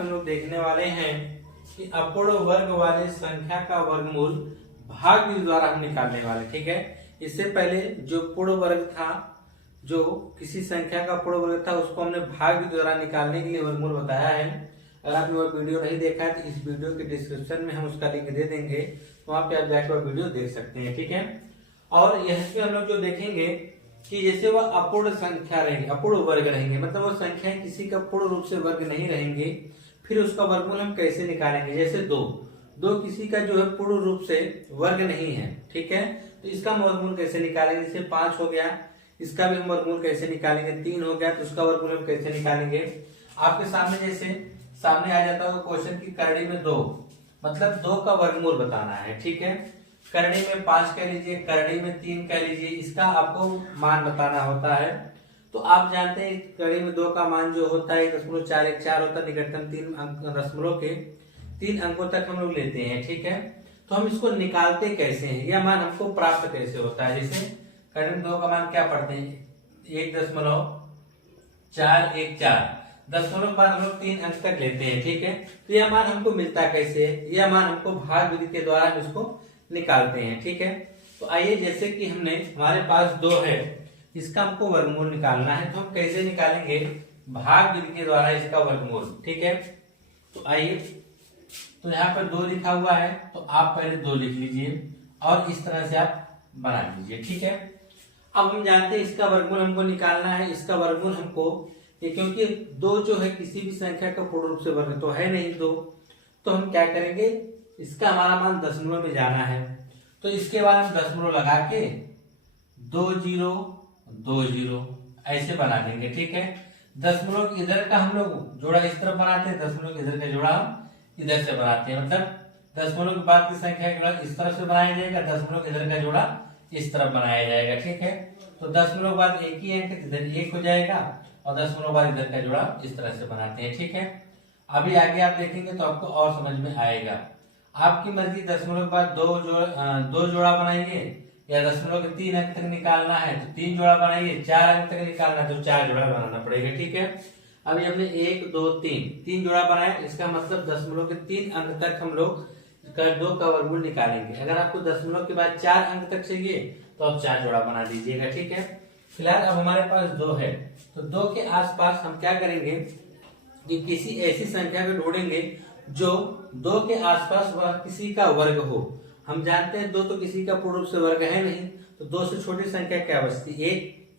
हम लोग देखने वाले हैं कि अपूर्ण वर्ग वाले संख्या का वर्गमूल भाग विधि द्वारा हम निकालने वाले। ठीक है, इससे पहले जो पूर्ण वर्ग था, जो किसी संख्या का पूर्ण वर्ग था, उसको हमने भाग विधि द्वारा निकालने के लिए वर्गमूल बताया है। अगर आपने वो वीडियो नहीं देखा है तो इस वीडियो के डिस्क्रिप्शन में हम उसका लिंक दे देंगे, वहां पे आप जाकर वीडियो देख सकते हैं। ठीक है, और यहाँ हम लोग जो देखेंगे कि जैसे वह अपूर्ण संख्या रहेंगे, अपूर्ण वर्ग रहेंगे, मतलब वो संख्याएं किसी का पूर्ण रूप से वर्ग नहीं रहेंगे, फिर उसका वर्गमूल हम कैसे निकालेंगे। जैसे दो किसी का जो है पूर्ण रूप से वर्ग नहीं है, ठीक है, तो इसका हम वर्गमूल कैसे निकालेंगे। जैसे 5 हो गया, इसका भी हम वर्गमूल कैसे निकालेंगे। 3 हो गया तो उसका वर्गमूल हम कैसे निकालेंगे। आपके सामने जैसे सामने आ जाता होगा क्वेश्चन की करड़ी में 2, मतलब 2 का वर्गमूल बताना है। ठीक है, करड़ी में 5 कह लीजिए, करड़ी में 3 कह लीजिए, इसका आपको मान बताना होता है। तो आप जानते हैं कड़ी में 2 का मान जो होता है 0.414 होता है, निकटतम 3 अंक दशमलव के 3 अंकों तक हम लोग लेते हैं। ठीक है, तो हम इसको निकालते कैसे हैं, यह मान हमको प्राप्त कैसे होता है। जैसे कड़ी में 2 का मान क्या पढ़ते हैं, 1.414 दशमलव के बाद हम लोग 3 अंक तक लेते हैं। ठीक है, तो यह मान हमको मिलता कैसे है, यह मान हमको भाग विधि के द्वारा हम इसको निकालते हैं। ठीक है, तो आइए जैसे कि हमारे पास 2 है, इसका हमको वर्गमूल निकालना है, तो हम कैसे निकालेंगे, भाग विधि के द्वारा इसका वर्गमूल। ठीक है, तो आइए, तो यहाँ पर 2 लिखा हुआ है, तो आप पहले 2 लिख लीजिए और इस तरह से आप बना लीजिए। ठीक है, अब हम जानते हैं इसका वर्गमूल हमको निकालना है। इसका वर्गमूल हमको क्योंकि 2 जो है किसी भी संख्या का पूर्ण रूप से वर्ग तो है नहीं 2, तो हम क्या करेंगे, इसका हमारा मान दशमलव में जाना है, तो इसके बाद हम दशमलव लगा के 2020 ऐसे बना देंगे। ठीक है, दशमलव इधर का हम लोग जोड़ा इस तरफ बनाते हैं, दशमलव इधर का जोड़ा हम इधर से बनाते हैं, मतलब दशमलव के बाद की संख्या का जोड़ा इस तरफ से बनाया जाएगा, दशमलव इधर का जोड़ा इस तरफ बनाया जाएगा। ठीक है, तो दशमलव बाद एक ही अंक इधर 1 हो जाएगा और दशमलव बाद इधर का जोड़ा इस तरह से बनाते हैं। ठीक है, अभी आगे आप देखेंगे तो आपको और समझ में आएगा। आपकी मर्जी, दशमलव के बाद 2 जोड़ा बनाइए, या दशमलव के 3 अंक तक निकालना है तो 3 जोड़ा बनाइए, 4 अंक तक निकालना है तो 4 जोड़ा बनाना पड़ेगा। ठीक है, अभी हमने 1 2 3 जोड़ा बनाया, इसका मतलब दशमलव के 3 अंक तक हम लोग 2 का वर्गमूल निकालेंगे। अगर आपको दशमलव के बाद 4 अंक तक चाहिए तो आप 4 जोड़ा बना दीजिएगा। ठीक है, फिलहाल अब हमारे पास 2 है, तो 2 के आसपास हम क्या करेंगे कि किसी ऐसी संख्या को ढूंढेंगे जो 2 के आसपास वह किसी का वर्ग हो। हम जानते हैं 2 तो किसी का पूर्ण रूप से वर्ग है नहीं, तो 2 से छोटी संख्या क्या बचती है,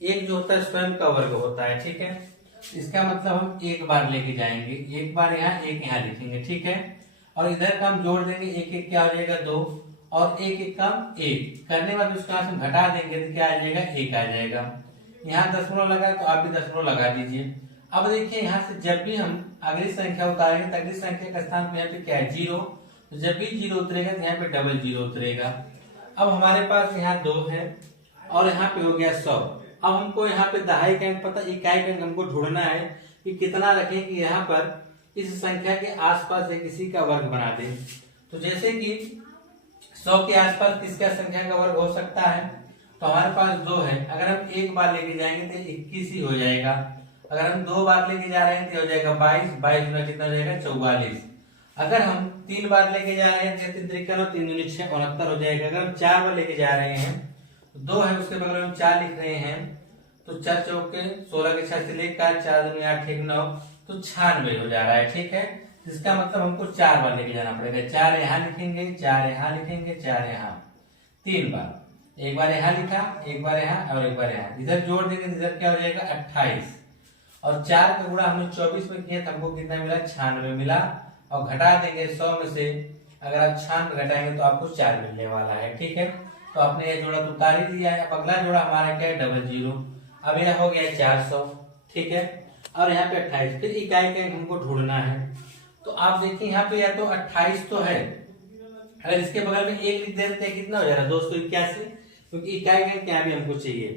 एक जो होता है स्वयं का वर्ग होता है। ठीक है, इसका मतलब हम एक बार लेके जाएंगे, एक बार यहाँ एक यहाँ लिखेंगे। ठीक है, और इधर का हम जोड़ देंगे, एक एक क्या हो जाएगा 2 और एक एक का 1 करने बाद उसका हम घटा देंगे तो क्या आ जाएगा, 1 आ जाएगा। यहाँ दशमलव लगा तो आप भी दशमलव लगा दीजिए। अब देखिए यहाँ से जब भी हम अगली संख्या उतारेंगे तो अगली संख्या का स्थान पे यहाँ पे क्या है 0, तो जब भी 0 उतरेगा तो यहाँ पे डबल 0 उतरेगा। अब हमारे पास यहाँ 2 है और यहाँ पे हो गया 100। अब हमको यहाँ पे दहाई का अंक पता, इकाई का अंक हमको ढूंढना है कि कितना रखें कि यहाँ पर इस संख्या के आसपास किसी का वर्ग बना दे। तो जैसे कि 100 के आसपास किसका संख्या का वर्ग हो सकता है, तो हमारे पास 2 है, अगर हम एक बार लेके जाएंगे तो 21 ही हो जाएगा। अगर हम 2 बार लेके जा रहे हैं तो हो जाएगा 22 गुना कितना हो जाएगा 44। अगर हम 3 बार लेके जा रहे हैं तो 3 3 6 69 हो जाएगा। अगर हम 4 बार लेके जा रहे हैं तो 2 है, उसके बगल में हम 4 लिख रहे हैं, तो 4 चौके 16 के 6 से लेकर 4 दूनी 8 1 9 तो 96 हो जा रहा है। ठीक है, इसका मतलब हमको 4 बार लेके जाना पड़ेगा। 4 यहाँ लिखेंगे, 4 यहाँ लिखेंगे, 4 यहाँ, 3 बार, एक बार यहाँ लिखा, एक बार यहाँ और एक बार यहाँ, इधर जोड़ देंगे तो इधर क्या हो जाएगा 28 और 4 का गुणा हमने 24 में किया तो हमको कितना मिला 96 मिला, और घटा देंगे 100 में से, अगर आप 96 घटाएंगे तो आपको 4 मिलने वाला है। ठीक है, तो आपने ये जोड़ा तो उतार ही दिया है। अब अगला जोड़ा हमारा क्या है 00, अब यह हो गया 400। ठीक है, और यहाँ पे 28, फिर इकाई का हमको ढूंढना है। तो आप देखिए यहाँ पे या तो 28 तो है, अगर इसके बगल में 1 लिख देते हैं कितना हो जाएगा 281, क्योंकि इकाई का क्या भी हमको चाहिए,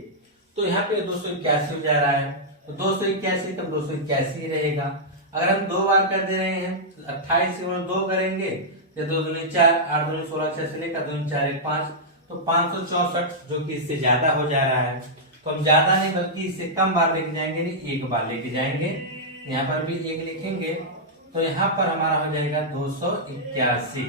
तो यहाँ पे 281 हो जा रहा है, तो 281 तब 281 ही रहेगा। अगर हम 2 बार कर दे रहे हैं तो 28 से 2 करेंगे तो 2 दूनी 4, 8 दूनी 16 6 से लेकर 2 4 1 5, तो 564 जो कि इससे ज्यादा हो जा रहा है। तो हम ज्यादा नहीं बल्कि इससे कम बार लेके जाएंगे, नहीं 1 बार लेके जाएंगे। यहाँ पर भी 1 लिखेंगे, तो यहाँ पर हमारा हो जाएगा 281,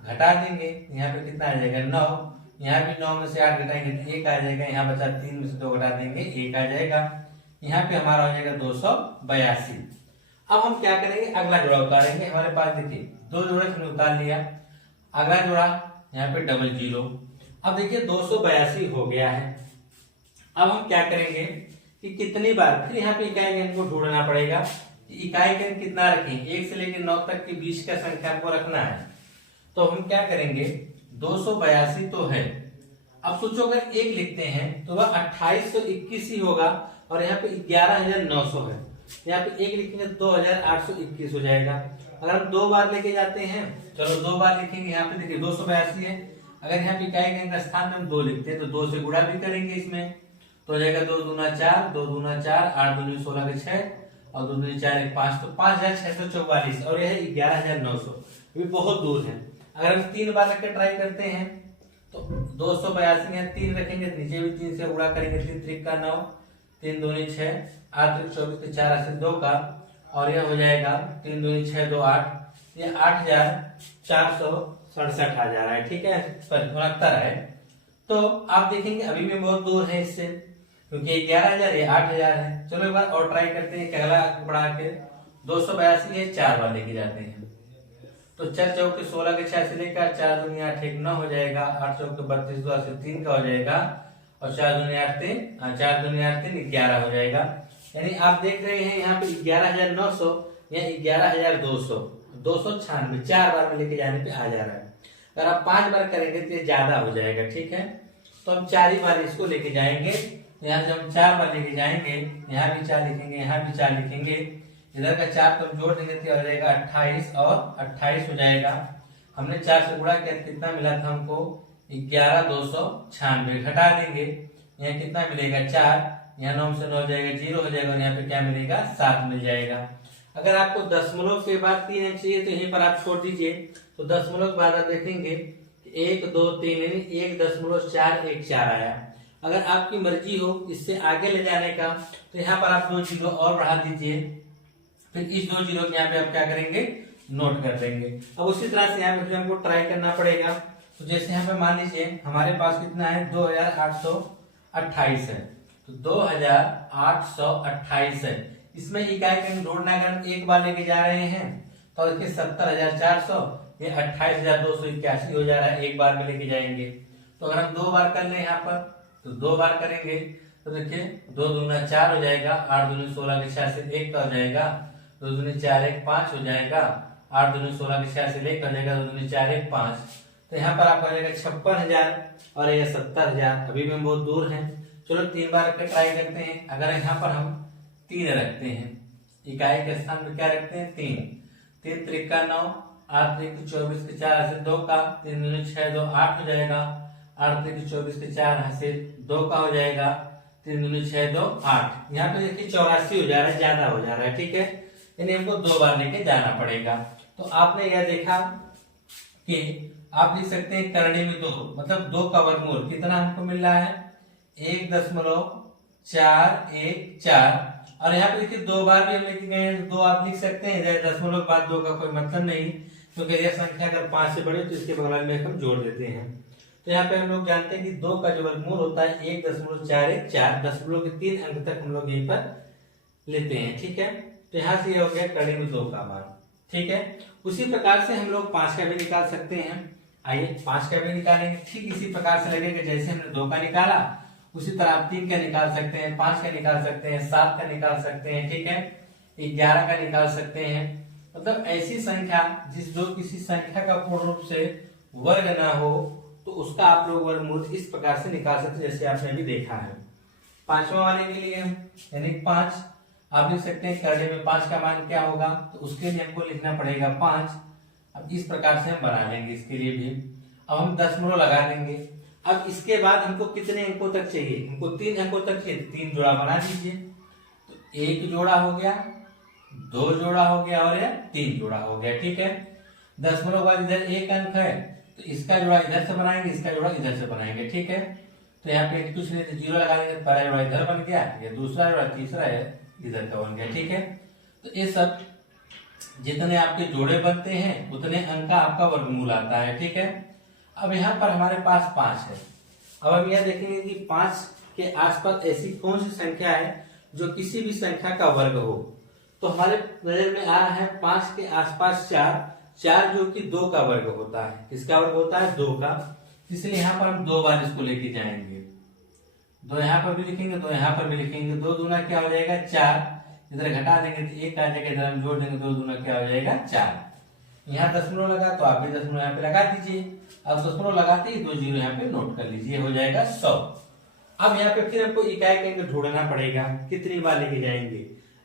घटा देंगे यहाँ पे कितना आ जाएगा 9, यहाँ भी 9 में से 8 घटाएंगे तो 1 आ जाएगा, यहाँ बचा 3 में से 2 घटा देंगे 1 आ जाएगा, यहाँ पे हमारा हो जाएगा 282। अब हम क्या करेंगे, अगला जोड़ा उतारेंगे। हमारे पास देखिए 2 जोड़े हमने उतार लिया, अगला जोड़ा यहाँ पे डबल जीरो। अब देखिए 282 हो गया है। अब हम क्या करेंगे कि कितनी बार फिर यहाँ पे इकाई अंक को ढूंढना पड़ेगा। इकाई अंक कितना रखें, 1 से लेकर 9 तक के बीच का संख्या को रखना है। तो हम क्या करेंगे, 282 तो है, अब सोचो अगर 1 लिखते हैं तो वह 2821 ही होगा, और यहाँ पे 11900 है, यहाँ पे 1 लिखेंगे 2821 हो जाएगा। अगर हम 2 बार लेके जाते हैं, चलो 2 बार लिखेंगे, यहाँ पे देखिए 282 है, अगर यहाँ पे इकाई अंक स्थान में हम 2 लिखते हैं तो 2 से गुणा भी करेंगे इसमें, तो हो जाएगा 2 दूना 4, 2 दूना 4, 8 दूनी 16 के 6 और 2 दूनी 4 1 5, तो 5644, और यह 11900, ये बहुत दूर है। अगर हम 3 बार रख ट्राई करते हैं तो 282 में 3 रखेंगे, नीचे भी 3 से गुणा करेंगे, 3 त्रिक का 9, 3 दूनी 6, 8 त्रिक 24 के 4 से 2 का, और यह हो जाएगा 3 दूनी 6 2 8, ये 8467 आ जा रहा है, ठीक है, 69 है। तो आप देखेंगे अभी भी बहुत दूर है इससे, क्योंकि 11000 ये 8000 है। चलो एक बार और ट्राई करते हैं, अगला बढ़ा के 282 है, 4 बार लेके जाते हैं, तो 4 चौक के 16 के 6 से लेकर 4 दूनी 8 1 9 हो जाएगा, 8 चौक के 32 2 से 3 का हो जाएगा, और 4 दूनी 8 3 4 दूनी 8 3 11 हो जाएगा। यानी आप देख रहे हैं यहाँ पे 11900 या 11200, 296 4 बार में लेके जाने पे आ जा रहा है। अगर आप 5 बार करेंगे तो ये ज्यादा हो जाएगा, ठीक है, तो हम 4 ही बार इसको लेके जाएंगे। यहाँ जब हम 4 बार लेके जाएंगे, यहाँ भी 4 लिखेंगे, यहाँ भी 4 लिखेंगे, इधर का 4 तो जोड़ देंगे तो हो जाएगा 28 और 28 हो जाएगा। हमने 4 से गुणा किया, कितना मिला था हमको 11296, घटा देंगे, यहाँ कितना मिलेगा 4, यहाँ 9 से 9 हो जाएगा 0 हो जाएगा, और यहाँ पे क्या मिलेगा 7 मिल जाएगा। अगर आपको दशमलव के बाद 3 अंक चाहिए तो यहीं पर आप छोड़ दीजिए, तो दशमलव के बाद आप देखेंगे 1 2 3 1.414 आया। अगर आपकी मर्जी हो इससे आगे ले जाने का तो यहाँ पर आप 2 जीरो और बढ़ा दीजिए, फिर इस 2 जीरो के यहाँ पे आप क्या करेंगे, नोट कर देंगे। अब उसी तरह से यहाँ पे हमको ट्राई करना पड़ेगा। तो जैसे यहाँ पे मान लीजिए हमारे पास कितना है 2828 है, तो 2828 है, इसमें इकाई अंक ढूंढना, अगर हम 1 बार लेके जा रहे हैं तो देखिए 70400, ये 28281 हो जा रहा है, 1 बार में लेके जाएंगे। तो अगर हम 2 बार कर ले यहाँ पर तो 2 बार करेंगे तो देखिए 2 दूना 4 हो जाएगा, 8 दूनी 16 के 6 से 1 का हो जाएगा, 2 दूनी 4 1 5 हो जाएगा, 8 दूनी 16 के 6 से 1 हो जाएगा, 2 दूनी 4 1 5, तो यहाँ पर आपका हो जाएगा 56,000 और ये 70,000, अभी भी बहुत दूर है। चलो 3 बार करके ट्राई करते हैं। अगर यहाँ पर हम 3 रखते हैं, इकाई के स्थान पे क्या रखते हैं 3 त्रिक का 9, 8 त्रिक 24 के 4 से 2 का, 3 दूनी 6 2 8 हो जाएगा, 8 त्रिक 24 के 4 से 2 का हो जाएगा, 3 दूनी 6 2 8, यहाँ पे देखिए 84 हो जा रहा है, ज्यादा हो जा रहा है, ठीक है, यानी हमको 2 बार लेके जाना पड़ेगा। तो आपने यह देखा कि आप लिख सकते हैं करने में 2, मतलब 2 का वर्गमूल कितना हमको मिल रहा है 1.414, और यहाँ पे देखिए 2 बार भी हम लेके गए हैं, 2 आप लिख सकते हैं, दशमलव के बाद 2 का कोई मतलब नहीं, क्योंकि यह संख्या अगर 5 से बड़े तो इसके बगल में हम जोड़ देते हैं। तो यहाँ पे हम लोग जानते हैं कि 2 का जो वर्गमूल होता है 1.414, दशमलव के 3 अंक तक हम लोग यहीं पर लेते हैं, ठीक है। तो यहाँ से ये हो गया करने में 2 का मान, ठीक है। उसी प्रकार से हम लोग 5 का भी निकाल सकते हैं। आइए 5 का भी निकालेंगे, ठीक इसी प्रकार से लगेगा जैसे हमने 2 का निकाला, उसी तरह आप 3 का निकाल सकते हैं, 5 का निकाल सकते हैं, 7 का निकाल सकते हैं, ठीक है, 11 का निकाल सकते हैं। मतलब ऐसी संख्या जो किसी संख्या का पूर्ण रूप से वर्ग ना हो तो उसका आप लोग वर्गमूल इस प्रकार से निकाल सकते हैं, जैसे आपने अभी देखा है। 5वां वाले के लिए हम यानी 5 आप लिख सकते हैं, करने में 5 का मान क्या होगा, तो उसके लिए हमको लिखना पड़ेगा 5। अब इस प्रकार से हम बना लेंगे इसके लिए भी। अब हम दशमलव लगा देंगे। अब इसके बाद हमको कितने अंकों तक चाहिए, हमको 3 अंकों तक चाहिए, 3 जोड़ा बना दीजिए। तो 1 जोड़ा हो गया, 2 जोड़ा हो गया और 3 जोड़ा हो गया, ठीक है। दशमलव बाद इधर 1 अंक है तो इसका जोड़ा इधर से बनाएंगे, इसका जोड़ा इधर से बनाएंगे, ठीक है। तो यहाँ पे कुछ नहीं तो 0 लगा देंगे, पहला जोड़ा इधर बन गया, ये दूसरा जोड़ा, तीसरा है इधर का बन गया, ठीक है। तो ये सब जितने आपके जोड़े बनते हैं उतने अंक का आपका वर्गमूल आता है, ठीक है। अब यहाँ पर हमारे पास 5 है। अब हम यह देखेंगे कि 5 के आसपास ऐसी कौन सी संख्या है जो किसी भी संख्या का वर्ग हो। तो हमारे नजर में आ रहा है 5 के आसपास 4 जो कि 2 का वर्ग होता है। किसका वर्ग होता है? 2 का। इसलिए यहाँ पर हम 2 बार इसको लेके जाएंगे। 2 यहाँ पर भी लिखेंगे, 2 यहाँ पर भी लिखेंगे। 2 दूना क्या हो जाएगा? 4। इधर घटा देंगे तो 1 आ जाएगा, इधर हम जोड़ देंगे, 2 दूना क्या हो जाएगा? 4। यहाँ दशमलव लगा तो आप भी दशमलव यहाँ पे लगा दीजिए। अब दशमलव लगाते ही 2 जीरो यहाँ पे नोट कर लीजिए, हो जाएगा 100। अब यहाँ पे फिर हमको इकाई के अंक ढूंढना पड़ेगा। कितनी बार लेके जाएंगे?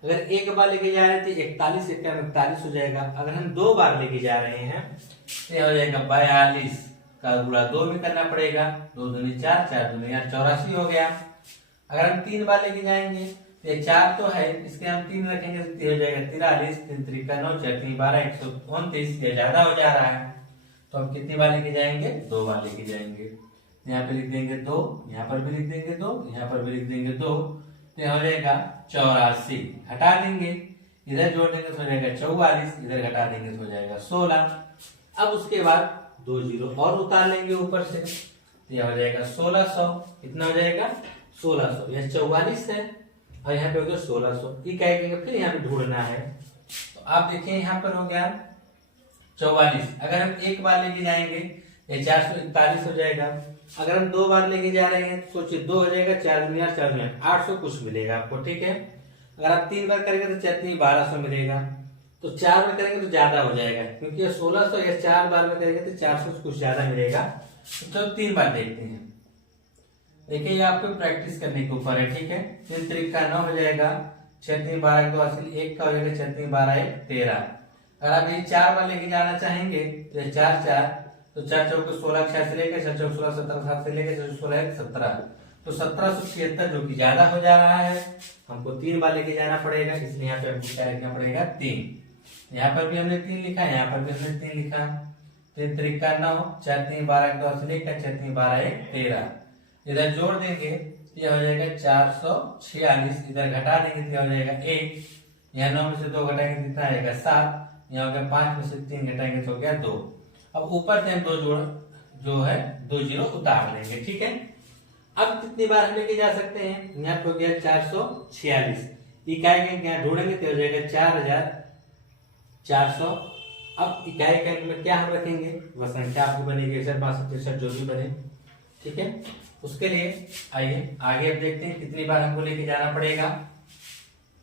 अगर 1 बार लेके जा रहे हैं तो 41 1 41 हो जाएगा। अगर हम 2 बार लेके जा रहे हैं तो हो जाएगा 42 का गुणा 2 में करना पड़ेगा। 2 दूनी 4, 4 दूनी 84 हो गया। अगर हम 3 बार लेके जाएंगे तो 4 तो है, इसके हम 3 रखेंगे तो हो जाएगा 43, 3 3 का 9, 4 3 12, 129। ये ज्यादा हो जा रहा है तो हम कितनी बार लेके जाएंगे? 2 बार लेके जाएंगे। यहाँ पे लिख देंगे 2, यहाँ पर भी लिख देंगे 2, यहाँ पर भी लिख देंगे 2, तो हो जाएगा 84। हटा देंगे, इधर जोड़ देंगे तो हो जाएगा 44, इधर घटा देंगे तो हो जाएगा 16। अब उसके बाद 2 जीरो और उतार लेंगे ऊपर से, तो यह हो जाएगा 1600। कितना हो जाएगा? 1600। यह 44 है और यहाँ पे हो गया 1600। इकाई के फिर यहाँ पे ढूंढना है। तो आप देखिए यहाँ पर हो गया 44। अगर हम 1 बार लेके जाएंगे ये 441 हो जाएगा। अगर हम 2 बार लेके जा रहे हैं तो सोचिए 2 हो जाएगा, 4 में 800 कुछ मिलेगा आपको, ठीक है। अगर आप 3 बार करेंगे तो 4 3 1200 मिलेगा। तो 4 बार करेंगे तो ज्यादा हो जाएगा, क्योंकि ये 1600 या 4 बार में करेंगे तो 400 कुछ ज्यादा मिलेगा। तो 3 बार देखते हैं। देखिए ये आपको प्रैक्टिस करने के ऊपर है, ठीक है। 3 3 का 9 हो जाएगा, 6 3 12 2 हासिल 1 का हो जाएगा, 6 3 12 1 13। अगर आप ये 4 बार लेके जाना चाहेंगे तो 4 4, तो 4 चौक 16 6 से लेकर 4 चौक 16 17 7 से लेकर 16 17, तो 1776 जो कि ज्यादा हो जा रहा है। हमको 3 बार लेके जाना पड़ेगा, इसलिए यहाँ पे हमको क्या लिखना पड़ेगा? 3। यहाँ पर भी हमने 3 लिखा, यहाँ पर भी हमने 3 लिखा। 3 3 का 9, 4 3 12 2 से लेकर 4 3 12 1 13। इधर जोड़ देंगे तो यह हो जाएगा 446। इधर घटा देंगे तो यह हो जाएगा 1। यहाँ 9 में से 2 घटाएंगे कितना आएगा? 7। यहाँ हो गया 5 में से 3 घटाएंगे तो हो गया 2। अब ऊपर से हम 2 जोड़ जो है 2 जीरो उतार लेंगे, ठीक है। अब कितनी बार हम लेके जा सकते हैं? यहाँ पे हो गया 446। इकाई के अंक यहाँ ढूंढेंगे तो हो जाएगा 4400। अब इकाई के अंक में क्या हम रखेंगे? वह संख्या आपको बनेगी 62 जो भी बने, ठीक है। उसके लिए आइए आगे अब देखते हैं कितनी बार हमको लेके जाना पड़ेगा।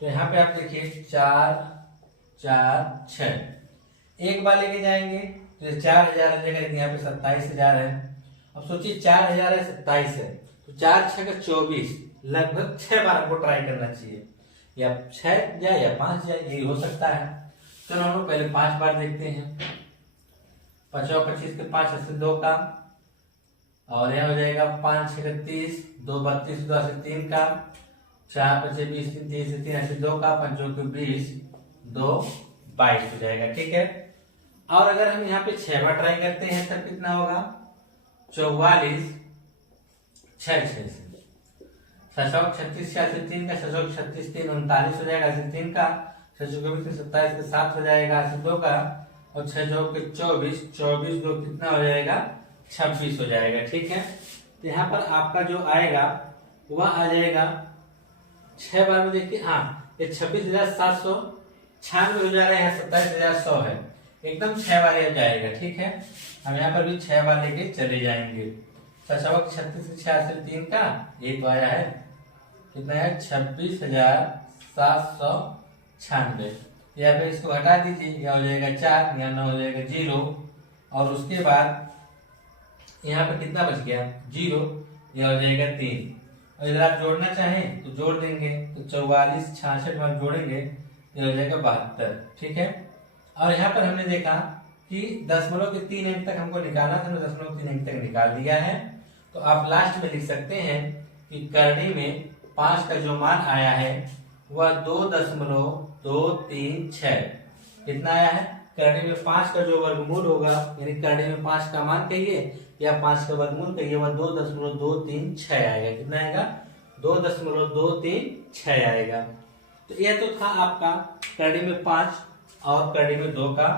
तो यहाँ पे आप देखिए 4 4 6। 1 बार लेके जाएंगे तो 4000 हो जाएगा, यहाँ पे 27000 है। अब सोचिए 4000 है, 27 है, तो 4 6 का 24, लगभग 6 बार हमको ट्राई करना चाहिए। या 6 जाए या 5 जाए, यही हो सकता है। चलो हम लोग पहले 5 बार देखते हैं। 5 25 के 5 से 2 का, और यह हो जाएगा 5 6 30, 2 32 2 से 3 का, 4 5 20 3 से 3 से 2 का, 5 2 20 2 22 हो जाएगा, ठीक है। और अगर हम यहाँ पे 6 बार ट्राई करते हैं तब कितना होगा? 44 6 6 से 36 6 से 3 का, 36 3 39 हो जाएगा, 3 का 6 27 के 7 हो जाएगा, 2 का, और 6 24 24 2 कितना हो जाएगा? 26 हो जाएगा, ठीक है। तो यहाँ पर आपका जो आएगा वह आ जाएगा 6 बार में। देखिए हाँ, ये 26,796 हो जा रहा है, 27,100 है, एकदम 6 बार यह जाएगा, ठीक है। हम यहाँ पर भी 6 बार लेके चले जाएंगे। 36 से 6 से 3 का, ये तो आया है, कितना है? 26,796। यहाँ पे इसको हटा दीजिए, यह हो जाएगा 4, यहाँ 9 हो जाएगा 0, और उसके बाद यहाँ पे कितना बच गया? 0, यह हो जाएगा 3। और इधर आप जोड़ना चाहें तो जोड़ देंगे, तो 44 66 में जोड़ेंगे, यह हो जाएगा 72, ठीक है। और यहाँ पर हमने देखा कि दशमलव के 3 अंक तक हमको निकालना था, तो दशमलव 3 अंक तक निकाल दिया है। तो आप लास्ट में लिख सकते हैं कि करनी में 5 का जो मान आया है वह 2.236। कितना आया है? करनी में 5 का जो वर्गमूल होगा, यानी करनी में 5 का मान कहिए या 5 का वर्गमूल कहिए, वह 2.236 आएगा। कितना आएगा? 2.236 आएगा। तो यह तो था आपका करनी में 5। और करड़ी में 2 का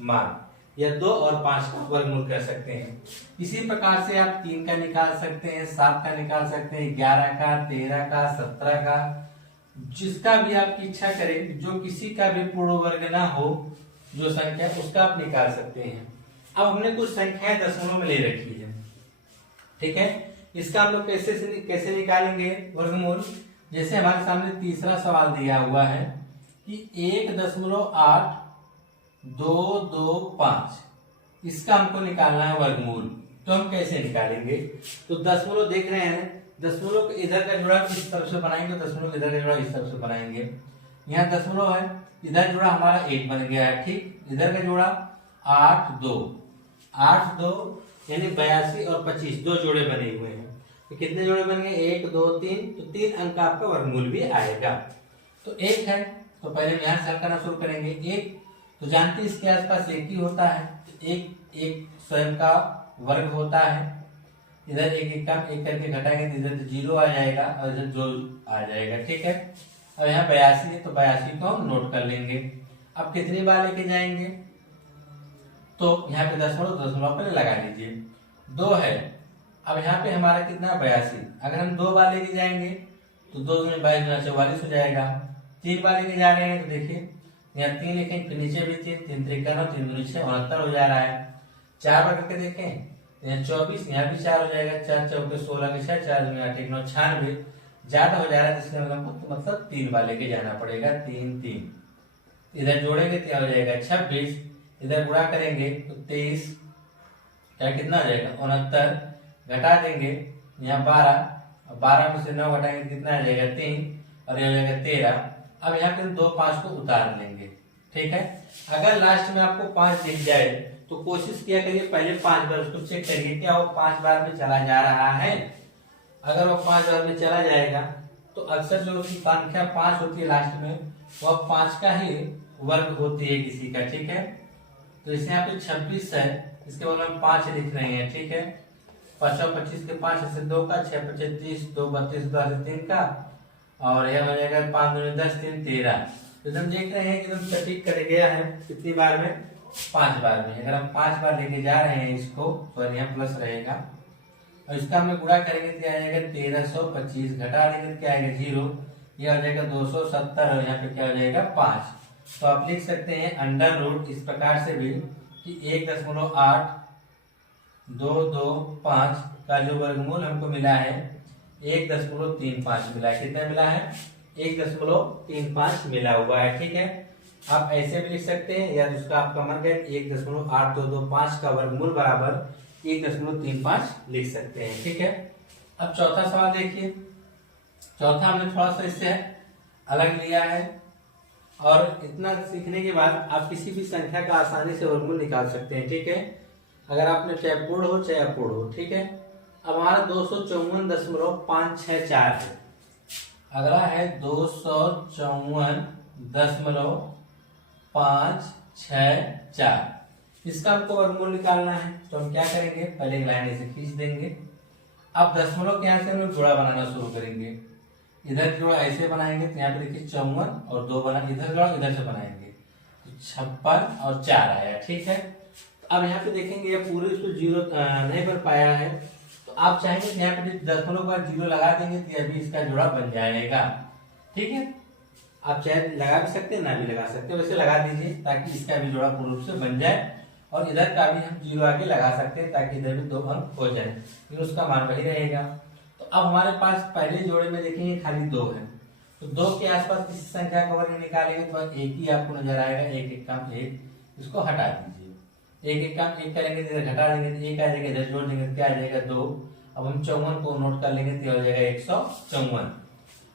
मान, या 2 और 5 का वर्गमूल कर सकते हैं। इसी प्रकार से आप 3 का निकाल सकते हैं, 7 का निकाल सकते हैं, 11 का, 13 का, 17 का, जिसका भी आपकी इच्छा करें, जो किसी का भी पूर्ण वर्ग ना हो जो संख्या, उसका आप निकाल सकते हैं। अब हमने कुछ संख्याएं दशमलव में ले रखी है, ठीक है। इसका हम लोग कैसे निकालेंगे वर्गमूल। जैसे हमारे सामने तीसरा सवाल दिया हुआ है कि 1.8225, इसका हमको निकालना है वर्गमूल। तो हम कैसे निकालेंगे, तो दशमलव देख रहे हैं, दशमलव इधर का जुड़ा इस तरफ से बनाएंगे, दशमलव इधर का जुड़ा इस तरफ से बनाएंगे। यहाँ दशमलव है, इधर जुड़ा हमारा 1 बन गया है, ठीक। इधर का जुड़ा 8 2 यानी 82 और 25 2 जोड़े बने हुए हैं। तो कितने जोड़े बन गए, 1 2 3, तो 3 अंक का आपका वर्गमूल भी आएगा। तो 1 है, तो पहले यहाँ से हल करना शुरू करेंगे। 1 तो जानते हैं इसके आसपास 1 ही होता है, तो 1 स्वयं का वर्ग होता है। इधर 1 करके घटाएंगे तो इधर 0 आ जाएगा और इधर 2 आ जाएगा, ठीक है। अब यहाँ 82 है, तो 82 को हम नोट कर लेंगे। अब कितनी बार लेके जाएंगे, तो यहाँ पे दशमलव पहले लगा लीजिए। 2 है, अब यहाँ पे हमारा कितना 82, अगर हम 2 बार लेके जाएंगे तो 2 में 22 44 हो जाएगा। 3 बार लेके जा रहे हैं तो देखिए यहाँ 3 लिखेंगे, फिर नीचे भी 3, 3 3 3 6 69 हो जा रहा है। 4 बार करके देखें, यहाँ 24, यहाँ भी 4 हो जाएगा, 4 चौके 16 के 6, 4 2 8 9 96, ज्यादा हो जा रहा है, इसलिए मतलब 3 बार लेके जाना पड़ेगा। 3 3 इधर जोड़ेंगे तो हो जाएगा 26, इधर गुणा करेंगे तो 23, क्या कितना हो जाएगा 69, घटा देंगे यहाँ 12, 12 में से 9 घटाएंगे कितना आ जाएगा 3, और ये हो जाएगा 13। अब यहाँ पे 2 5 को उतार लेंगे, ठीक है। अगर लास्ट में आपको 5 दिख जाए तो कोशिश किया करिए पहले 5 बार उसको चेक करिए क्या वो 5 बार में चला जा रहा है। अगर वो 5 बार में चला जाएगा तो अक्सर जो संख्या 5 होती है लास्ट में, वह 5 का ही वर्ग होती है किसी का, ठीक है। तो इसे यहाँ पे 26 है, इसके बदले हम 5 लिख रहे हैं, ठीक है। 5 और 25 के 5 से 2 का, 6 25 30, 2 32 2 से 3 का, और यह हो जाएगा 5 2 10 3 13। तो हम देख रहे हैं कि एकदम सटीक कर गया है, कितनी बार में 5 बार में। अगर हम 5 बार लेके जा रहे हैं इसको तो यहाँ प्लस रहेगा, और इसका हमें गुणा करेंगे तो आ जाएगा 1325, घटा लेंगे तो क्या आएगा 0, यह हो जाएगा 270, और यहाँ पे क्या हो जाएगा 5। तो आप लिख सकते हैं अंडर रूट इस प्रकार से भी कि 1.8225 का जो वर्गमूल हमको मिला है 1.35 मिला है। कितना मिला है 1.35 मिला हुआ है, ठीक है। आप ऐसे भी लिख सकते हैं, या उसका आपका मन गया 1.8225 का वर्गमूल बराबर 1.35 लिख सकते हैं, ठीक है। अब चौथा सवाल देखिए। चौथा हमने थोड़ा सा इससे अलग लिया है, और इतना सीखने के बाद आप किसी भी संख्या का आसानी से वर्गमूल निकाल सकते हैं, ठीक है। अगर आपने चाहे पूर्ण हो चाहे अपूर्ण हो, ठीक है। अब हमारा 254.564 है, अगला है 254.564। इसका हमको वर्गमूल निकालना है, तो हम क्या करेंगे पहले एक लाइन ऐसे खींच देंगे। अब दशमलव के यहाँ से हम लोग जोड़ा बनाना शुरू करेंगे। इधर जोड़ा ऐसे बनाएंगे तो यहाँ पे देखिए 54 और 2 बना, इधर जोड़ा इधर से बनाएंगे तो 56 और 4 आया, ठीक है। अब यहाँ पे देखेंगे ये पूरे उसको 0 नहीं बन पाया है, तो आप चाहेंगे यहाँ पे दशमलव का 0 लगा देंगे तो यह भी इसका जोड़ा बन जाएगा, ठीक है। आप चाहे लगा भी सकते हैं ना भी लगा सकते हैं, वैसे लगा दीजिए ताकि इसका भी जोड़ा पूर्ण रूप से बन जाए, और इधर का भी हम 0 आगे लगा सकते हैं ताकि इधर भी 2 अंक हो जाए, लेकिन उसका मान वही रहेगा। तो अब हमारे पास पहले जोड़े में देखेंगे खाली 2 है, तो 2 के आसपास किसी संख्या का वर्ग निकालेंगे तो 1 ही आपको नजर आएगा। 1 1 कम 1, इसको हटा दीजिए। 1 1 कम 1 करेंगे तो इधर घटा देंगे तो 1 आ जाएगा, इधर जोड़ देंगे तो क्या आ जाएगा 2। अब हम 54 को नोट कर लेंगे तो हो जाएगा 154।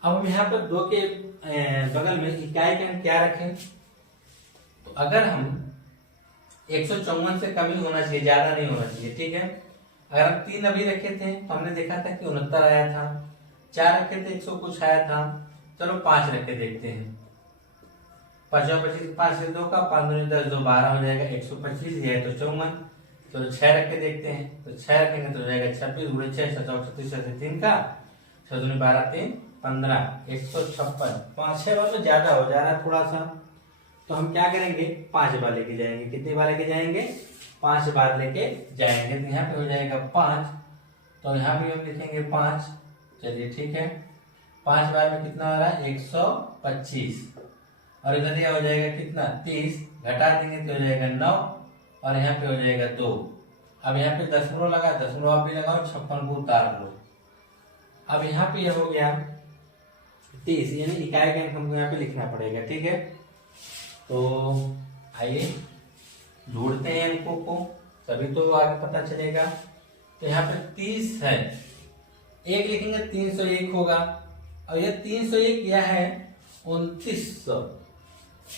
अब हम यहाँ पर 2 के बगल में इकाई का हम क्या रखें, तो अगर हम 154 से कम ही होना चाहिए, ज्यादा नहीं होना चाहिए, ठीक है। अगर हम 3 अभी रखे थे तो हमने देखा था कि 69 आया था, 4 रखे थे 100 कुछ आया था, चलो 5 रख के देखते हैं। 5 और 25, 5 से 2 का, 5 2 10 2 12 हो जाएगा 125, ये है तो 54। चलो 6 रख के देखते हैं, तो 6 रखेंगे तो हो जाएगा 26 गुणे 6 36 से 3 का, 6 दूनी 12 3 15, 156। 5 6 बार में ज्यादा हो जा रहा है थोड़ा सा, तो हम क्या करेंगे, 5 बार लेके जाएंगे। कितनी बार लेके जाएंगे, 5 बार लेके जाएंगे। तो यहाँ पे हो जाएगा 5, तो यहाँ भी हम लिखेंगे 5। चलिए ठीक है, 5 बार में कितना हो रहा है, 125। और इधर यह हो जाएगा कितना, 30, घटा देंगे तो हो जाएगा 9, और यहाँ पे हो जाएगा 2। अब यहाँ पे दशमलव लगा, दशमलव आप भी लगाओ, 56 को उतार लो। अब यहाँ पे यह हो गया 30, यानी इकाई का अंक हमको यहाँ पे लिखना पड़ेगा। ठीक है, तो आइए जोड़ते हैं अंकों को, तभी तो आगे पता चलेगा। तो यहाँ पे 30 है, एक लिखेंगे 301 होगा, और यह 301 यह है 2900।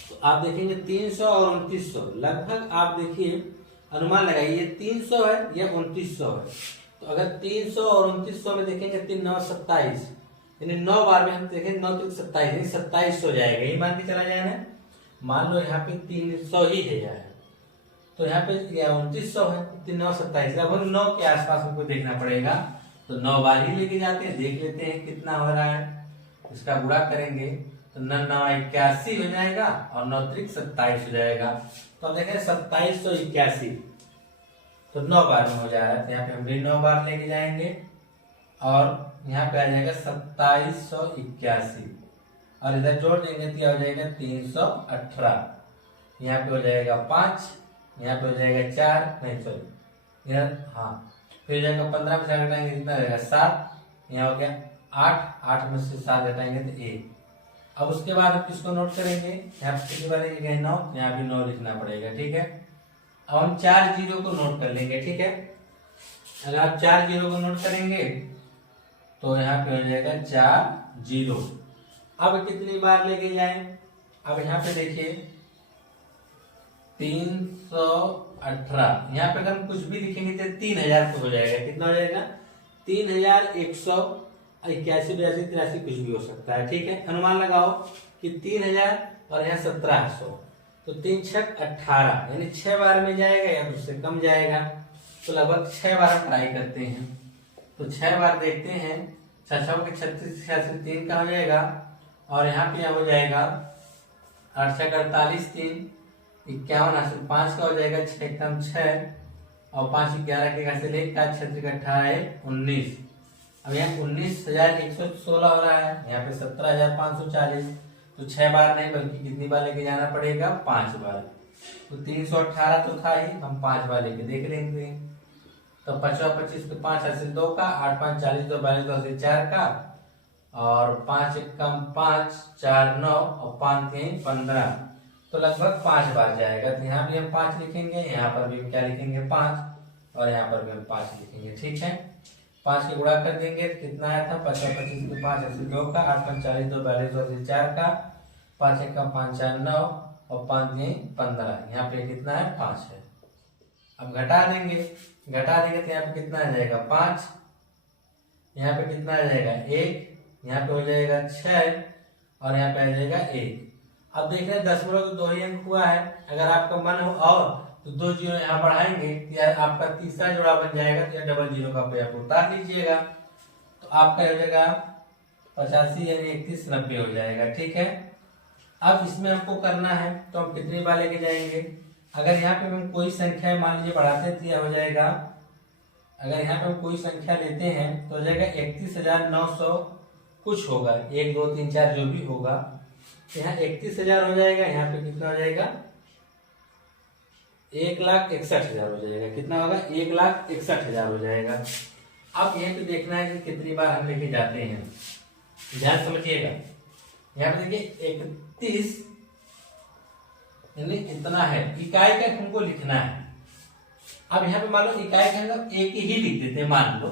तो आप देखेंगे 300 और 2900 लगभग, आप देखिए अनुमान लगाइए, ये 300 है या 2900 है। तो अगर 300 और 2900 में देखेंगे 3 9 27, यानी 9 बार में हम देखेंगे 9 3 27, यानी 27 हो जाएगा। यही मान के चला जाए ना, मान लो यहाँ पे 300 ही है यार, तो यहाँ पे 2900 है, 3 9 27, लगभग 9 के आसपास हमको देखना पड़ेगा। तो 9 बार ही लेके जाते हैं, देख लेते हैं कितना हो रहा है। इसका गुणा करेंगे तो 9 9 81 हो जाएगा, और 9 3 27 हो जाएगा। तो हम देखें 2781, तो 9 बार में हो जा रहा है। तो यहाँ पे हम भी 9 बार लेके जाएंगे, और यहाँ पे आ जाएगा 2781, और इधर जोड़ देंगे तो हो जाएगा 318। यहाँ पे हो जाएगा 5, यहाँ पे हो जाएगा 4, नहीं सॉरी इधर, हाँ फिर हो जाएगा 15 में 4 घटाएंगे कितना रहेगा 7, यहाँ हो गया 8, 8 में से 7 घटाएंगे तो 1। अब उसके बाद हम किसको नोट करेंगे, यहाँ पे कितनी बार लेंगे 9, यहाँ भी 9 लिखना पड़ेगा। ठीक है, अब हम 4 जीरो को नोट कर लेंगे। ठीक है, अगर आप 4 जीरो को नोट करेंगे तो यहाँ पे हो जाएगा 4 जीरो। अब कितनी बार लेके जाएं, अब यहाँ पे देखिए 318, यहाँ पे अगर हम कुछ भी लिखेंगे तो 3000 हो जाएगा। कितना हो जाएगा, 3181 82 83 कुछ भी हो सकता है। ठीक है, अनुमान लगाओ कि 3000 और यहाँ 1700, तो 3 6 18, यानी 6 बार में जाएगा या उससे कम जाएगा। तो लगभग 6 बार हम ट्राई करते हैं, तो 6 बार देखते हैं। 6 6 के 36 86 3 का हो जाएगा, और यहाँ पे हो जाएगा 8 6 48 3 51 हासिल 5 का हो जाएगा, 6 एकदम 6, और 5 11 के हासिल 1 का, 6 3 18 19। अब यहाँ 19,116 हो रहा है, यहाँ पे 17,540। तो 6 बार नहीं बल्कि कितनी बार लेके जाना पड़ेगा, 5 बार। तो 318 तो था ही, हम 5 बार लेके देख लेंगे। तो 5 25 तो 5 हासिल 2 का, 8 5 40 2 42 2 हासिल 4 का, और 5 1 कम 5 4 9, और 5 3 15। तो लगभग 5 बार जाएगा। तो यहाँ भी हम 5 लिखेंगे, यहाँ पर भी हम क्या लिखेंगे 5, और यहाँ पर भी हम 5 लिखेंगे। ठीक है, 5 के गुणा कर देंगे तो कितना आया था, 5 25 के 5 80 2 का, 8 5 40 2 42 2 80 4 का, 5 1 का 5 4 9, और 5 3 15। यहाँ पे कितना है, 5 है। अब घटा देंगे तो यहाँ पे कितना आ जाएगा 5, यहाँ पे कितना आ जाएगा 1, यहाँ पे हो जाएगा 6, और यहाँ पे आ जाएगा 1। अब देख रहे हैं दशमलव के 2 ही अंक हुआ है। अगर आपका मन हो और तो 2 जीरो यहाँ बढ़ाएंगे तो यार आपका तीसरा जोड़ा बन जाएगा, तो डबल जीरो का आप उतार लीजिएगा, तो आपका हो जाएगा 85, यानी 31 90 हो जाएगा। ठीक है, अब इसमें हमको करना है तो हम कितनी बार लेके जाएंगे। अगर यहाँ पे हम कोई संख्या मान लीजिए बढ़ाते हैं तो यह हो जाएगा, अगर यहाँ पे हम कोई संख्या लेते हैं तो हो जाएगा 31,900 कुछ होगा, 1 2 3 4 जो भी होगा, यहाँ 31,000 हो जाएगा। यहाँ पे कितना हो जाएगा, 1,61,000 हो जाएगा। कितना होगा, 1,61,000 हो जाएगा। अब यहाँ पे देखना है कि कितनी बार हम लेके जाते हैं, ध्यान समझिएगा। यहाँ पे देखिए 31 यानी इतना है, इकाई का हमको लिखना है। अब यहाँ पे मान लो इकाई का हम एक ही लिख देते हैं, मान लो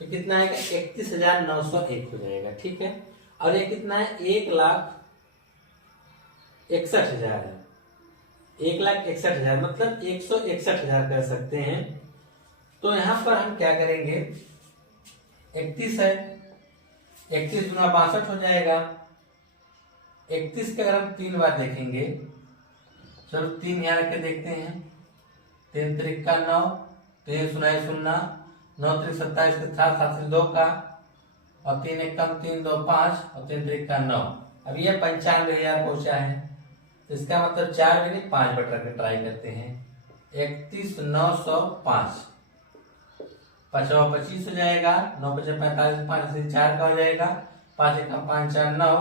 तो कितना आएगा 31,901 हो जाएगा। ठीक है, और ये कितना है, 1,61,000 है। 1,61,000 मतलब 161,000 कर सकते हैं। तो यहाँ पर हम क्या करेंगे, 31 है, 31 गुना 62 हो जाएगा। 31 के अगर हम 3 बार देखेंगे, चलो 3 यहाँ रख के देखते हैं, 3 3 का 9, 3 0 0, 9 3 27 के 7 7 2 का, और 3 1 कम 3 2 5, और 3 3 का 9। अब ये 95,000 पहुंचा है। तो इसका मतलब 4 में नहीं 5 बट रख के ट्राई करते हैं। 31,905 5 25 हो जाएगा, 9 5 45, 5 से 4 का हो जाएगा, 5 1 5 4 9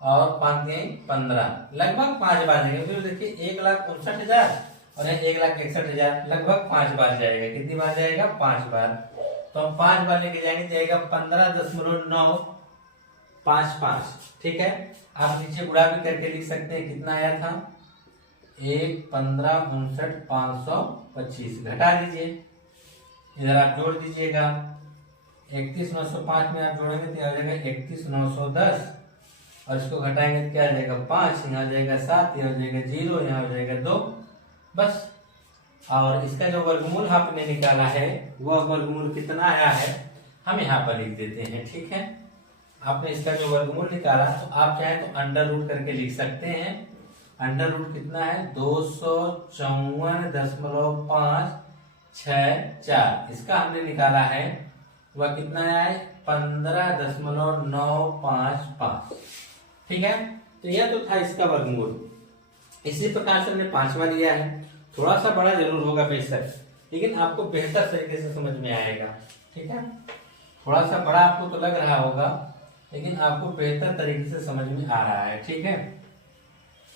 और 5 3 15, लगभग 5 बार जाएगा। फिर देखिए 1,59,000 और 1,61,000, लगभग 5 बार जाएगा। कितनी बार जाएगा? 5 बार। तो हम 5 बार लेके जाएंगे, जाएगा 15.955। ठीक है, आप नीचे गुणा भी करके लिख सकते हैं। कितना आया था? 1,15,59,525। घटा दीजिए, इधर आप जोड़ दीजिएगा। 31,905 में आप जोड़ेंगे तो आ जाएगा 31,910 और इसको घटाएंगे तो क्या आ जाएगा? 5, यहाँ आ जाएगा 7, यहाँ हो जाएगा 0, यहाँ हो जाएगा 2, बस। और इसका जो वर्गमूल आपने निकाला है वह वर्गमूल कितना आया है हम यहाँ पर लिख देते हैं। ठीक है, आपने इसका जो वर्गमूल निकाला तो आप चाहें तो अंडर रूट करके लिख सकते हैं। अंडर रूट कितना है? 254.564। इसका हमने निकाला है, वह कितना है? 15.955। ठीक है, तो यह तो था इसका वर्गमूल। इसी प्रकार से हमने 5वां लिया है, थोड़ा सा बड़ा जरूर होगा बेशक, लेकिन आपको बेहतर तरीके से समझ में आएगा। ठीक है, थोड़ा सा बड़ा आपको तो लग रहा होगा, लेकिन आपको बेहतर तरीके से समझ में आ रहा है। ठीक है,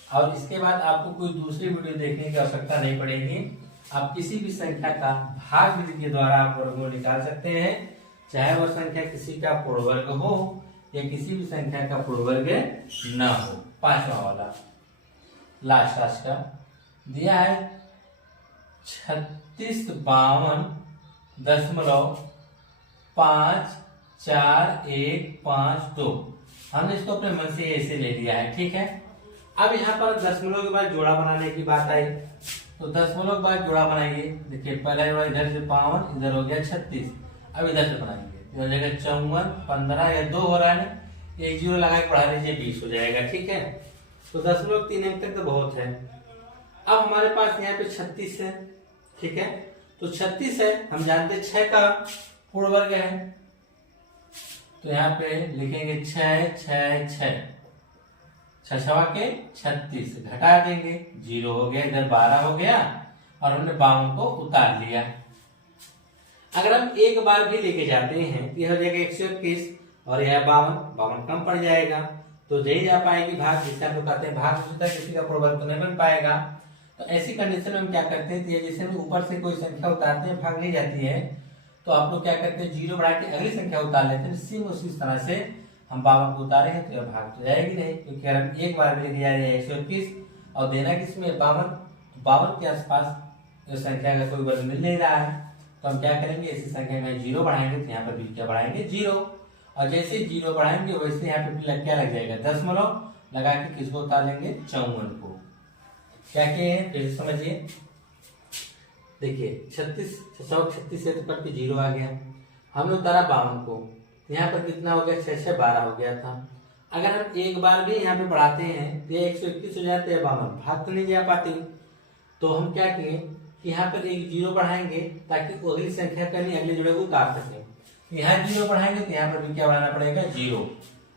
और इसके बाद आपको कोई दूसरी वीडियो देखने की आवश्यकता नहीं पड़ेगी। आप किसी भी संख्या का भाग विधि के द्वारा आप वर्गमूल निकाल सकते हैं, चाहे वह संख्या किसी का पूर्ण वर्ग हो या किसी भी संख्या का पूर्ण वर्ग न हो। 5वां वाला लास्ट का दिया है 3652.54152। हमने इसको अपने मन से ऐसे ले लिया है। ठीक है, अब यहाँ पर दशमलव के बाद जोड़ा बनाने की बात आई, तो दशमलव के बाद जोड़ा बनाइए। देखिए पहला जोड़ा इधर से 52, इधर हो गया 36, अब इधर से बनाएंगे तो हो जाएगा 54, 15 या 2 हो रहा है ना, एक 0 लगा के बढ़ा लीजिए 20 हो जाएगा। ठीक है, तो 0.3 अंक तक तो बहुत है। अब हमारे पास यहाँ पे 36 है। ठीक है, तो 36 है, हम जानते 6 का पूर्ण वर्ग है, तो यहाँ पे लिखेंगे 6 6 6, 6 के 36, घटा देंगे 0 हो गया, इधर 12 हो गया और हमने 52 को उतार लिया। अगर हम एक बार भी लेके जाते हैं तो यह हो जाएगा 121 और यह 52 कम पड़ जाएगा, तो यही जा पाएगी भाग, जिससे हम लोग कहते हैं भाग किसी का पूर्ण वर्ग तो नहीं बन पाएगा। तो ऐसी कंडीशन में हम क्या करते हैं, जैसे हम ऊपर से कोई संख्या उतारते हैं भाग नहीं जाती है, तो आप लोग क्या करते हैं 0 बढ़ा के अगली संख्या उतार लेते हैं। सेम उसी तरह से हम 52 को उतारेंगे तो यह भाग तो जाएगी नहीं, क्योंकि अगर हम एक बार भी लेके जा रहे हैं 121 और देना किसमें 52 के आसपास जो संख्या का कोई वर्ग मिल नहीं रहा है, तो हम क्या करेंगे ऐसी संख्या में 0 बढ़ाएंगे तो यहाँ पर भी क्या बढ़ाएंगे 0, और जैसे 0 बढ़ाएंगे वैसे यहाँ पे क्या लग जाएगा दशमलव लगा के किसको उतार लेंगे 54 को। क्या किए हैं फिर समझिए, देखिए 36 से तो कट के 0 आ गया, हमने उतारा 52 को, यहाँ पर कितना हो गया 6 6 12 हो गया था। अगर हम एक बार भी यहाँ पे बढ़ाते हैं तो 121 हो जाते हैं, 52 भाग तो नहीं जा पाती, तो हम क्या किए कि यहाँ पर एक 0 बढ़ाएंगे ताकि अगली संख्या का नहीं अगले जोड़े को उतार सके। यहाँ 0 बढ़ाएंगे तो यहाँ पर भी क्या बढ़ाना पड़ेगा 0।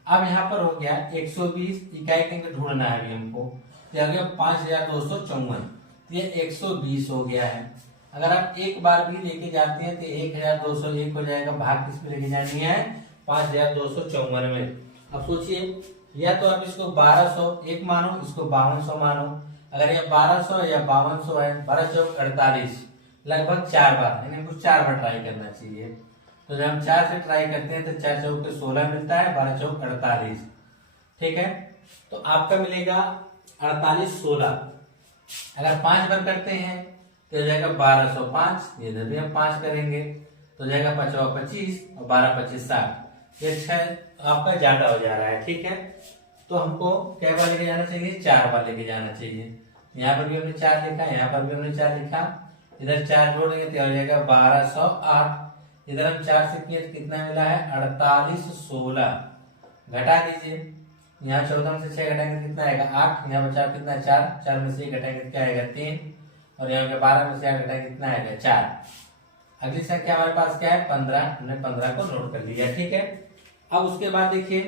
अब यहाँ पर हो गया 120, इकाई अंक ढूंढना है अभी हमको, तो हो गया 5254, ये 120 हो गया है। अगर आप एक बार भी लेके जाते हैं तो 1201 हो जाएगा, भाग किस में लेके जानी है 5254 में। अब सोचिए, या तो आप इसको 1201 मानो, इसको 5200 मानो। अगर ये 1200 या 5200 है, 12 चौक 48, लगभग 4 बार, यानी हमको 4 बार ट्राई करना चाहिए। तो जब हम 4 से ट्राई करते हैं तो 4 चौक 16 मिलता है, 12 चौक 48। ठीक है, तो आपका मिलेगा 48 16। अगर 5 बार करते हैं तो हो जाएगा 1205, इधर भी हम 5 करेंगे तो हो जाएगा 5 25 और 12 25 60, ये 6 आपका ज्यादा हो जा रहा है। ठीक है, तो हमको क्या बार लेके जाना चाहिए 4 बार लेके जाना चाहिए। यहाँ पर भी हमने 4 लिखा, यहाँ पर भी हमने 4 लिखा, इधर 4 जोड़ेंगे तो हो जाएगा 1208, इधर हम 4 से किए कितना मिला है 48 16, घटा दीजिए, यहाँ 14 से 6 घटाएंगे कितना आएगा 8, यहाँ बचा कितना 4, 4 में से 1 घटाएंगे क्या आएगा 3, और यहाँ पे 12 में से 8 घटाएंगे कितना आएगा 4। अगली संख्या हमारे पास क्या है 15, हमने 15 को नोट कर लिया। ठीक है, अब उसके बाद देखिए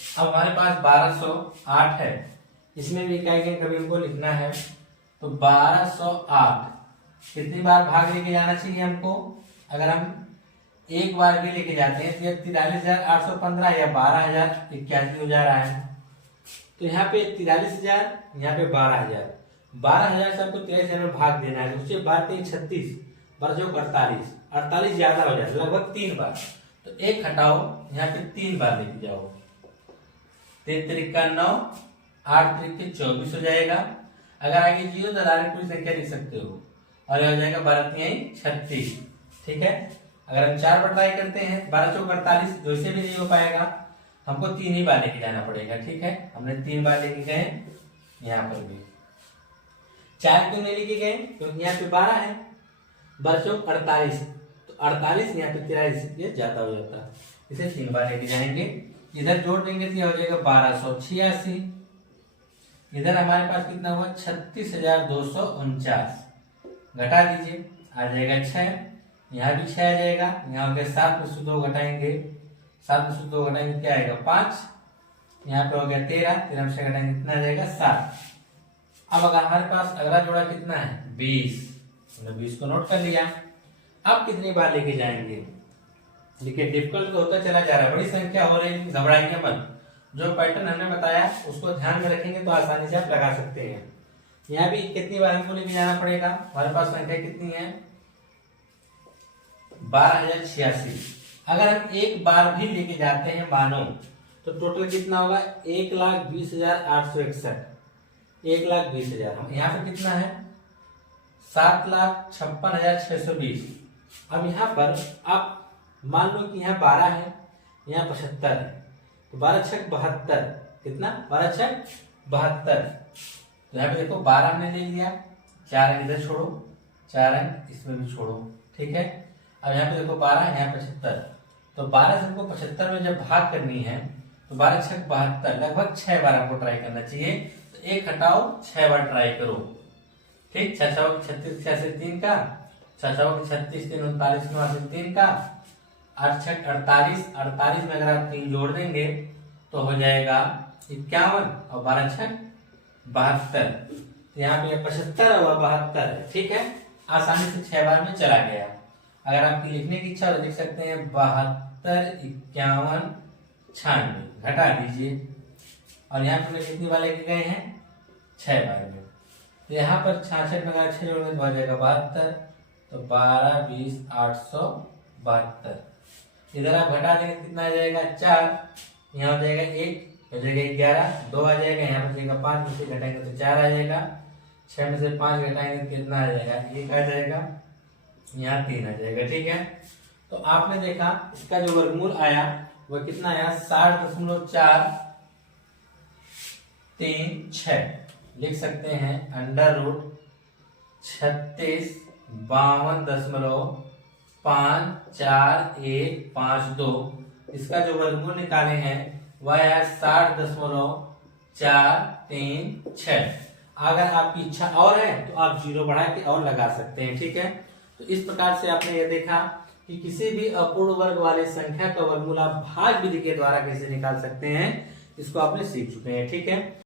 अब हमारे पास 1208 है, इसमें भी क्या है, कभी हमको लिखना है तो 1208 कितनी बार भाग लेके जाना चाहिए हमको। अगर हम एक बार भी लेके जाते हैं तो ये 43,815 या 12,081 हो जा रहा है। तो यहाँ पे 43,000, यहाँ पे 12,000, 12,000 से आपको 43,000 में भाग देना है। उससे 12×3 = 36, 12×48, 48 ज्यादा हो जाए लगभग 3 बार। तो एक हटाओ, यहाँ पे 3 बार लेके जाओ। 3×3 = 9, 8×3 = 24 हो जाएगा। अगर आगे 0 तो डायरेक्ट कोई संख्या लिख सकते हो और यह हो जाएगा 12×3 = 36। ठीक है, अगर हम 4 बार ट्राई करते हैं 12×4 = 48, वैसे भी नहीं हो पाएगा, हमको 3 ही बार लेके जाना पड़ेगा। ठीक है, हमने 3 बार लेके गए, यहाँ पर भी 4 क्यों नहीं लेके गए, क्योंकि यहाँ पे 12 है, 12×4 = 48, तो 48 यहाँ पे 43 ये ज्यादा हो जाता है, इसे 3 बार लेके जाएंगे। इधर जोड़ देंगे तो यह हो जाएगा 1286। इधर हमारे पास कितना हुआ 36,249, घटा दीजिए, आ जाएगा 6, यहाँ भी 6 आ जाएगा, यहाँ हो गया 7 में से 2 घटाएंगे, 7 में से 2 घटाएंगे क्या आएगा 5, यहाँ पे हो गया 13, 13 में से घटाएंगे कितना आ जाएगा 7। अब अगर हमारे पास अगला जोड़ा कितना है 20, हमने 20 को नोट कर लिया। अब कितनी बार लेके जाएंगे, देखिए डिफिकल्ट तो होता चला जा रहा है, बड़ी संख्या हो रही है, घबराइए मत। जो पैटर्न हमने बताया उसको ध्यान में रखेंगे तो आसानी से आप लगा सकते हैं। यहाँ भी कितनी बार हमको लेके जाना पड़ेगा, हमारे पास संख्या कितनी है 12,086। अगर हम एक बार भी लेके जाते हैं मानो तो टोटल कितना होगा 1,20,861, 1,20,000। यहाँ पे कितना है 7,56,620। अब यहाँ पर आप मान लो कि यहाँ 12 है, यहाँ 75 है, तो 12×6 = 72, कितना 12×6 = 72। तो यहाँ पे देखो 12 हमने ले लिया, 4 अंक इधर छोड़ो, 4 अंक इसमें भी छोड़ो। ठीक है, अब यहाँ पे देखो 12, यहाँ 75, तो 12 से हमको 75 में जब भाग करनी है तो 12×6 = 72, लगभग 6 बार आपको ट्राई करना चाहिए। तो एक हटाओ, 6 बार ट्राई करो। ठीक, 6 × 36 = 3 का, 6 × 36 = 3 39 × 3 का, 8×6 = 48, 48 में अगर आप 3 जोड़ देंगे तो हो जाएगा 51 और 12×6 = 72। तो यहाँ पे 75 और 72 है। ठीक है, आसानी से 6 बार में चला गया। अगर आपकी लिखने की इच्छा तो लिख सकते हैं 72, 51, 96, घटा दीजिए, और यहाँ पे कितनी बार लेके गए हैं 6 बार में। तो यहाँ पर 66 में अगर 6 जोड़ेंगे तो हो जाएगा 72, तो 12, 20, 872। इधर आप घटा देंगे कितना आ जाएगा 4, यहाँ हो जाएगा 1, हो जाएगा 11, 2 आ जाएगा, यहाँ पर 5 में से घटाएंगे तो 4 आ जाएगा, 6 में से 5 घटाएंगे तो कितना आ जाएगा 1 आ जाएगा, यहाँ 3 आ जाएगा। ठीक है, तो आपने देखा इसका जो वर्गमूल आया वह कितना आया 60.436। लिख सकते हैं √36 52.54152। इसका जो वर्गमूल निकाले हैं वह है 60.436। अगर आपकी इच्छा और है तो आप 0 बढ़ा के और लगा सकते हैं। ठीक है, तो इस प्रकार से आपने ये देखा कि किसी भी अपूर्ण वर्ग वाले संख्या का वर्गमूल आप भाग विधि के द्वारा कैसे निकाल सकते हैं, इसको आपने सीख चुके हैं। ठीक है।